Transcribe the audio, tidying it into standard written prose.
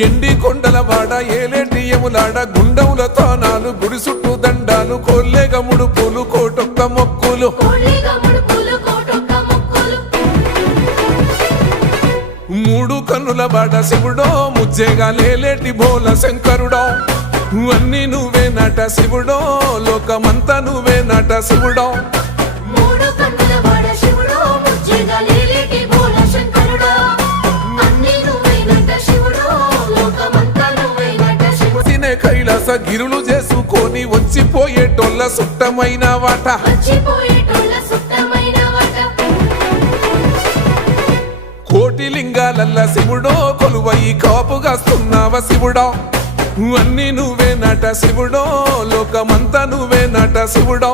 ఎండి కొండల వాడ ఏలేటి యములాడ గుండములతో నాలు గుడి చుట్టూ దండాలు కోల్లేగ ముడుపులు కోటొక్క మొక్కులు మూడు కన్నుల బాడ శివుడో ముజ్జేగా లేలేటి బోల శంకరుడో అన్నీ నువ్వే నట శివుడో లోకమంతా నువ్వే నట శివుడో కైలాస గిరులు చేసుకొని వచ్చిపోయేటోళ్ళ సుట్టమైన వాట కోటి లింగాలల్ల శివుడో కొలువయి కాపుగాస్తున్నావ శివుడో అన్నీ నువ్వే నట శివుడో లోకమంతా నువ్వే నట శివుడో